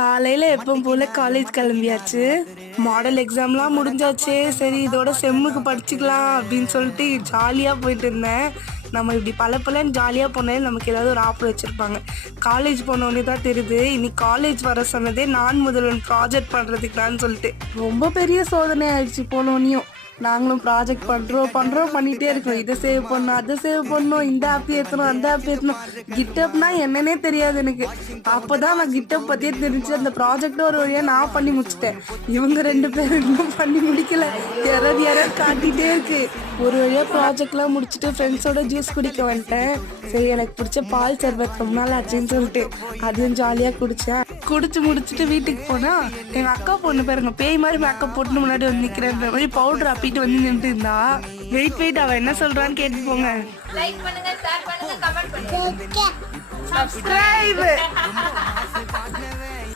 காலையில எப்பவும் போல காலேஜ் கிளம்பியாச்சு. மாடல் எக்ஸாம்லாம் முடிஞ்சாச்சு. சரி இதோட செம்முக்கு படிச்சுக்கலாம் அப்படின்னு சொல்லிட்டு ஜாலியா போயிட்டு இருந்தேன். நம்ம இப்படி பலன்னு ஜாலியா போனே நமக்கு ஏதாவது ஒரு ஆஃபர் வச்சிருப்பாங்க. காலேஜ் போனோடனே தான் தெரியுது இன்னைக்கு காலேஜ் வர சொன்னதே நான் முதல்வன் ப்ராஜெக்ட் பண்றதுக்குதான்னு சொல்லிட்டு ரொம்ப பெரிய சோதனை ஆயிடுச்சு. போனோனையும் நாங்களும் ப்ராஜெக்ட் பண்றோம் பண்ணிட்டே இருக்கோம். இதை சேவ் பண்ணோம், அதை சேவ் பண்ணோம், இந்த ஆப் ஏற்றணும், அந்த ஆப் ஏற்றணும். கிட்டப்னா என்னன்னே தெரியாது எனக்கு. அப்போதான் நான் கிட்டப் பத்தியே தெரிஞ்சு அந்த ப்ராஜெக்டும் ஒரு வழியா நான் பண்ணி முடிச்சிட்டேன். இவங்க 2 பேரும் இன்னும் பண்ணி முடிக்கல. யாராவது காட்டிட்டே இருக்கு. ஒரு வழியா ப்ராஜெக்ட்லாம் முடிச்சுட்டு ஃப்ரெண்ட்ஸோட ஜூஸ் குடிக்க வந்துட்டேன். சரி எனக்கு பிடிச்ச பால் சர்பத் ரொம்ப நாள் ஆச்சுன்னு சொல்லிட்டு அதுவும் ஜாலியா குடிச்சேன். குடிச்சு முடிச்சுட்டு வீட்டுக்கு போனா எங்க அக்கா பொண்ணு பாருங்க பேய் மாதிரி மேக்கப் போட்டு முன்னாடி வந்து நிக்கிறேன் மாதிரி பவுடர் அப்பிட்டு வந்து நின்று இருந்தா. வெயிட் அவ என்ன சொல்றான்னு கேட்டு போங்க. லைக் பண்ணுங்க, ஷேர் பண்ணுங்க, கமெண்ட் பண்ணுங்க, சப்ஸ்கிரைப்